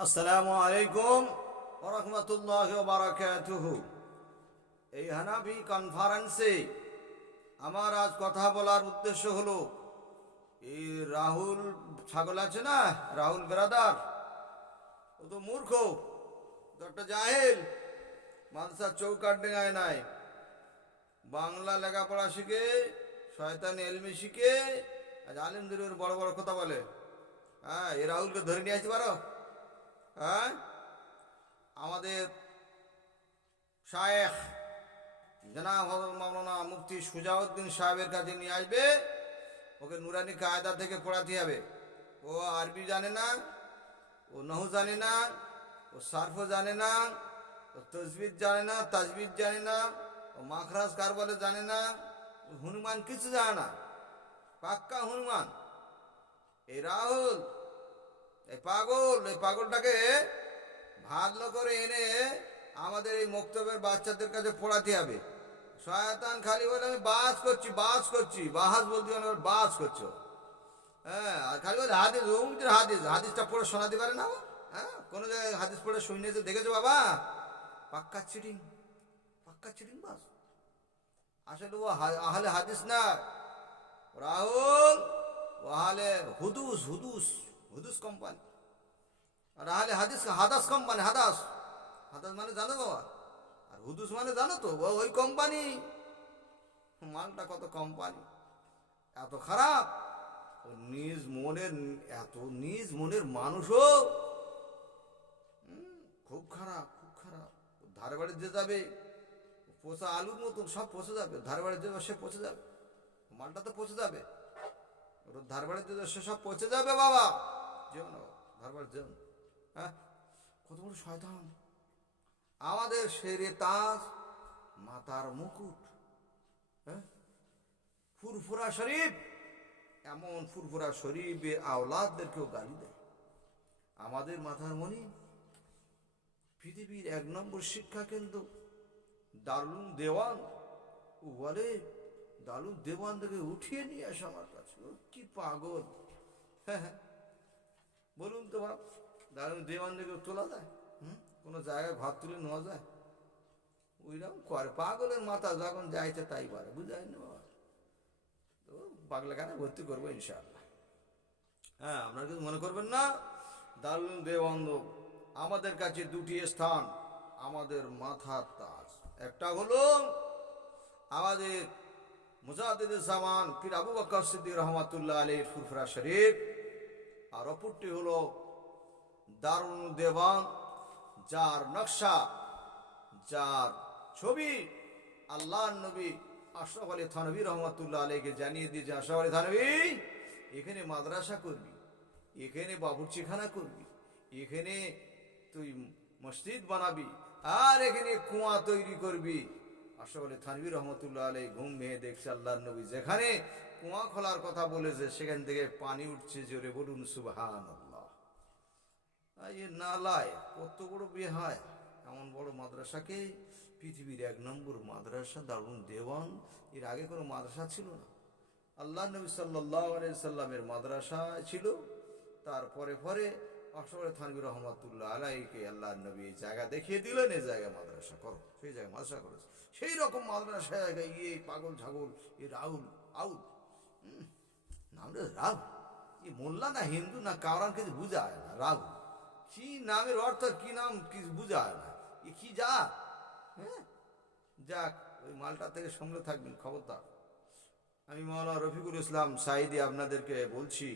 আসসালামু আলাইকুম ওয়া রাহমাতুল্লাহি ওয়া বারাকাতুহু। এই হানাফি কনফারেন্সে আমার আজ কথা বলার উদ্দেশ্য হলো, এই রাহুল ছাগল আছে না, রাহুল ব্রাদার, ও তো মূর্খ, তো একটা জাহেল, মাদ্রাসার চৌকাট ডেঙায় নাই, বাংলা লেখাপড়া শিখে, শয়তানি এলমি শিখে আজ আলিমদের বড় বড় কথা বলে। হ্যাঁ, এই রাহুলকে ধরে নিয়ে আসতে পারো? হ্যাঁ, আমাদের শায়েখ জনাব হযরত মাওলানা মুফতি সুজাউদ্দিন সাহেবের কাছে নিয়ে আসবে, ওকে নুরানি কায়দা থেকে পড়াতে হবে। ও আরবি জানে না, ও নহু জানে না, ও সার্ফ জানে না, ও তসবিদ জানে না, তাজবিদ জানে না, ও মাখরাজ কার বলে জানে না, ও হনুমান কিছু জানে না, পাক্কা হনুমান। এই রাহুল, এই পাগলটাকে ভালো করে এনে আমাদের এই মক্তবের বাচ্চাদের কাছে পড়াতে হবে। শয়তান খালি বলে আমি বাস করছি, বাহাস বলতে বাস করছো। হ্যাঁ, আর খালি বলে হাদিস, হাদিসটা পড়ে শোনাতে পারে না। হ্যাঁ, কোনো জায়গায় হাদিস পড়ে শুনেছে দেখেছো বাবা? পাক্কা চিটিং বাস। আসলে ও আহলে হাদিস না রাহুল, ও আহলে হুদুস কোম্পানি। আর আহলে হাদিস হাদাস কোম্পানি, হাদাস মানে জানো বাবা, আর হুদুস মানে জানো তো, ওই কোম্পানি। মালটা কত কোম্পানি, এত খারাপ, ও নিজ মনের মানুষও খুব খারাপ। ধারে বাড়ি যে যাবে, পচা আলুর মতন সব পচে যাবে। ধারে বাড়ি যে সে পচে যাবে, মালটা তো পচে যাবে। ওর ধার বাড়িতে সে সব পচে যাবে বাবা। যেও না ধার বাড়ি, যেও না। হ্যাঁ, কত বড় শয়তান। আমাদের শেরে তাজ, মাতার মুকুট, হ্যাঁ, ফুরফুরা শরীফ, এমন ফুরফুরা শরীফের আওলাদদেরকেও গালি দেয়। আমাদের মাথার মনি, পৃথিবীর 1 নম্বর শিক্ষা কেন্দ্র দারুল দেওয়ান, ও বলে দারুল দেওয়ান থেকে উঠিয়ে নিয়ে আসে আমার কাছে। ও কি পাগল! হ্যাঁ, বলুন তো বাপ, দারুল দেওয়ান থেকে তোলা যায়? কোনো জায়গায় ভাত তুলে নেওয়া যায়? ওইরকম করে পাগলের মাথা, যখন যাইছে তাই পারে, বুঝাই না বাবা। তো পাগলাখানে ভর্তি করবো ইনশাআল্লাহ। হ্যাঁ, আপনারা কিছু মনে করবেন না। দারুল দেওবন্দ আমাদের কাছে 2টি স্থান, আমাদের মাথার তাজ। একটা হলো আমাদের মুজাদ্দিদে জামান পীর আবু বকর সিদ্দিক রহমাতুল্লাহ আলাইহির ফুরফুরা শরীফ, আর অপরটি হলো দারুল দেওয়ান, যার নকশা, যার ছবি আল্লাহর নবী আশরাফ আলী থানভী রহমাতুল্লাহ আলাইহিকে জানিয়ে দিয়েছে, আশরাফ আলী থানভী, এখানে মাদ্রাসা করবি, এখানে বাবুর্চিখানা করবি, এখানে তুই মসজিদ বানাবি, আর এখানে কুয়া তৈরি করবি। আশরাফ আলী থানভী রহমতুল্লাহ আলাইহি ঘুম ভেঙে দেখছে আল্লাহর নবী যেখানে কুয়া খোলার কথা বলেছে সেখান থেকে পানি উঠছে। জোরে বলুন সুবহানাল্লাহ। এ নালায় কত বড় বেহায়, এমন বড় মাদ্রাসাকে, পৃথিবীর 1 নম্বর মাদ্রাসা দারুল দেওয়ান, এর আগে কোনো মাদ্রাসা ছিল না। আল্লাহ নবী সাল্লাল্লাহু আলাইহি সাল্লামের মাদ্রাসা ছিল, তারপরে আশরাফ আলী থানভী রহমাতুল্লাহ আলাইহিকে আল্লাহর নবী এই জায়গা দেখিয়ে দিলেন, এই জায়গায় মাদ্রাসা করো। সেই জায়গায় মাদ্রাসা করেছে। সেই রকম মাদ্রাসা জায়গায় পাগল ছাগল, রাহুল নাম রে রাহুল, মোল্লা না হিন্দু না কাওরান কিছু বুঝায় না। রাহুল কি নামের অর্থ, কি নাম কিছু বুঝায় না, কি যা। হ্যাঁ, যাক, ওই মালটা থেকে সঙ্গে থাকবেন, খবরদার। আমি মাওলানা রফিকুল ইসলাম সাঈদী আপনাদেরকে বলছি,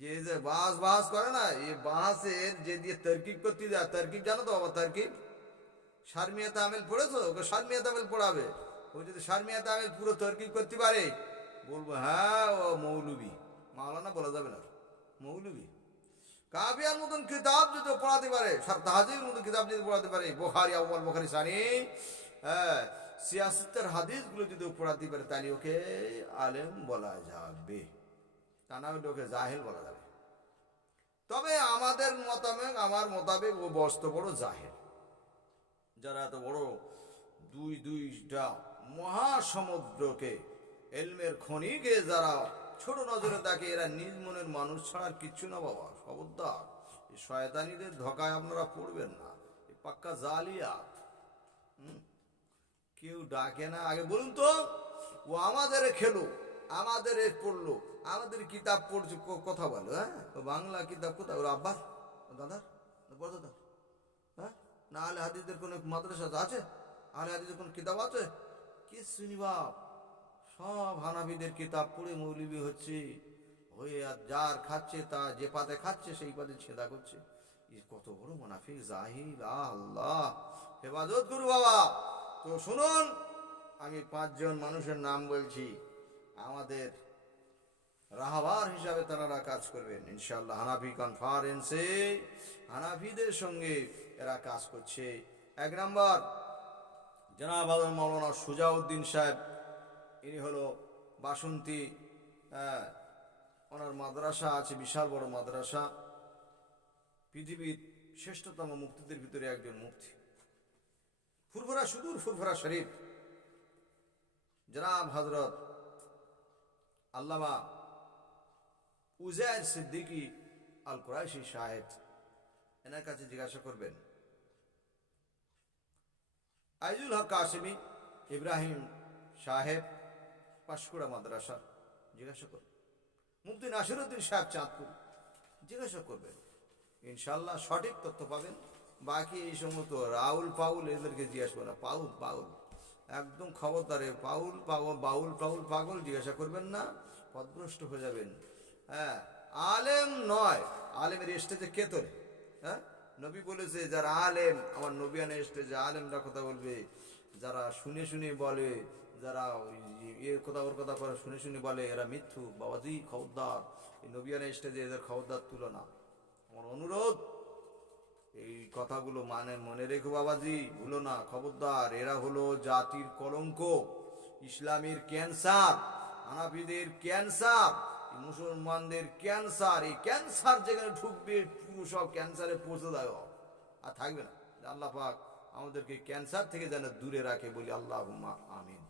যে বাস করে না, এই বাসের যে দিয়ে তরকিব করতে যায়, তরকিব জানো তো বাবা? তরকিব শারমিয়া তামিল পড়েছো? ওকে শারমিয়া তামিল পড়াবে। ও যদি শারমিয়া তামিল পুরো তরকিব করতে পারে, বলবো হ্যাঁ ও মৌলবি। মাওলানা বলা যাবে না, মৌলবি। কাফিয়ার মতন কিতাব যদি পড়াতে পারে, তাহজিবের মতন কিতাব যদি পড়াতে পারে, বুখারী, আউয়াল বুখারী সানি, হ্যাঁ, সিয়াসতের হাদিসগুলো যদি পড়াতে পারে, তাহলে ওকে আলেম বলা যাবে, তা না হলে ওকে জাহেল বলা যাবে। তবে আমার মোতাবেক ও বস্ত বড় জাহেল। যারা এত বড় দুইটা মহাসমুদ্রকে, এলমের খনিকে যারা ছোট নজরে দেখে, এরা নিজ মনের মানুষ ছাড়া আর কিচ্ছু না বাবা, খবরদার। এই শয়তানিদের ধোকায় আপনারা পড়বেন না, এই পাক্কা জালিয়াত। কেউ ডাকে না, আগে বলুন তো, ও আমাদের খেলো, আমাদের পড়লো, আমাদের কিতাব পড়ছে, কথা বলো, হ্যাঁ বাংলা কিতাব কোথায়, ওর আব্বার, দাদার, বড় দাদার, হ্যাঁ না আহলে হাদিসদের কোনো মাদ্রাসা আছে, আহলে হাদিসদের কোনো কিতাব আছে? কি শুনি বাপ, সব হানাফিদের কিতাব পড়ে মৌলবি হচ্ছে, হয়ে আর যার খাচ্ছে তা যে পাতে খাচ্ছে সেই পাতে ছেদা করছে। কত বড় মুনাফিক জাহিল, আল্লাহ হেফাজত করু বাবা। তো শুনুন, আমি 5 জন মানুষের নাম বলছি, আমাদের রাহবার হিসাবে তারা কাজ করবেন ইনশাআল্লাহ। হানাফি কনফারেন্সে হানাফিদের সঙ্গে এরা কাজ করছে। 1 নম্বর জনাব মৌলানা সুজাউদ্দিন সাহেব, ইনি হলো বাসন্তী, ওনার মাদ্রাসা আছে, বিশাল বড় মাদ্রাসা, পৃথিবীর শ্রেষ্ঠতম মুক্তিদের ভিতরে একজন মুফতি, ফুরফুরা, সুদূর ফুরফুরা শরীফ। জনাব হযরত আল্লামা উজাইর সিদ্দিকী আল কুরাইশি সাহেব, এনার কাছে জিজ্ঞাসা করবেন। আইজুল হক কাসেমি ইব্রাহিম সাহেব, পাঁশকুড়া মাদ্রাসা, জিজ্ঞাসা করবেন। মুফতি নাসিরউদ্দিন সাহেব, চাঁদপুর, জিজ্ঞাসা করবেন, ইনশাল্লাহ সঠিক তথ্য পাবেন। বাকি এই সমস্ত রাউল পাউল এদেরকে জিজ্ঞাসা করবেন না, পাউল পাউল একদম খবরদারে, পাউল পাউল বাউল পাউল পাগল জিজ্ঞাসা করবেন না, পথভ্রষ্ট হয়ে যাবেন। হ্যাঁ, আলেম নয়, আলেমের স্টেজে কে তোলে? হ্যাঁ, নবী বলেছে যারা আলেম, আমার নবিয়ানা স্টেজে আলেমরা কথা বলবে, যারা শুনে শুনে বলে, যারা এর কথা ওর কথা করে শুনে শুনে বলে, এরা মিথ্যু। বাবাজি খবরদার, এই নবিয়ানা স্টেজে এদের খবরদার তুলো না, আমার অনুরোধ। এই কথাগুলো মনে রেখো বাবাজি, ভুলো না, খবরদার। এরা হলো জাতির কলঙ্ক, ইসলামের ক্যান্সার, হানাফিদের ক্যান্সার, মুসলমানদের ক্যান্সার। এই ক্যান্সার যেখানে ঢুকবে পুরো সব ক্যান্সারে পৌঁছে দেয় আর থাকবে না। আল্লাহ পাক আমাদেরকে ক্যান্সার থেকে যেন দূরে রাখে, বলি আল্লাহুম্মা আমিন।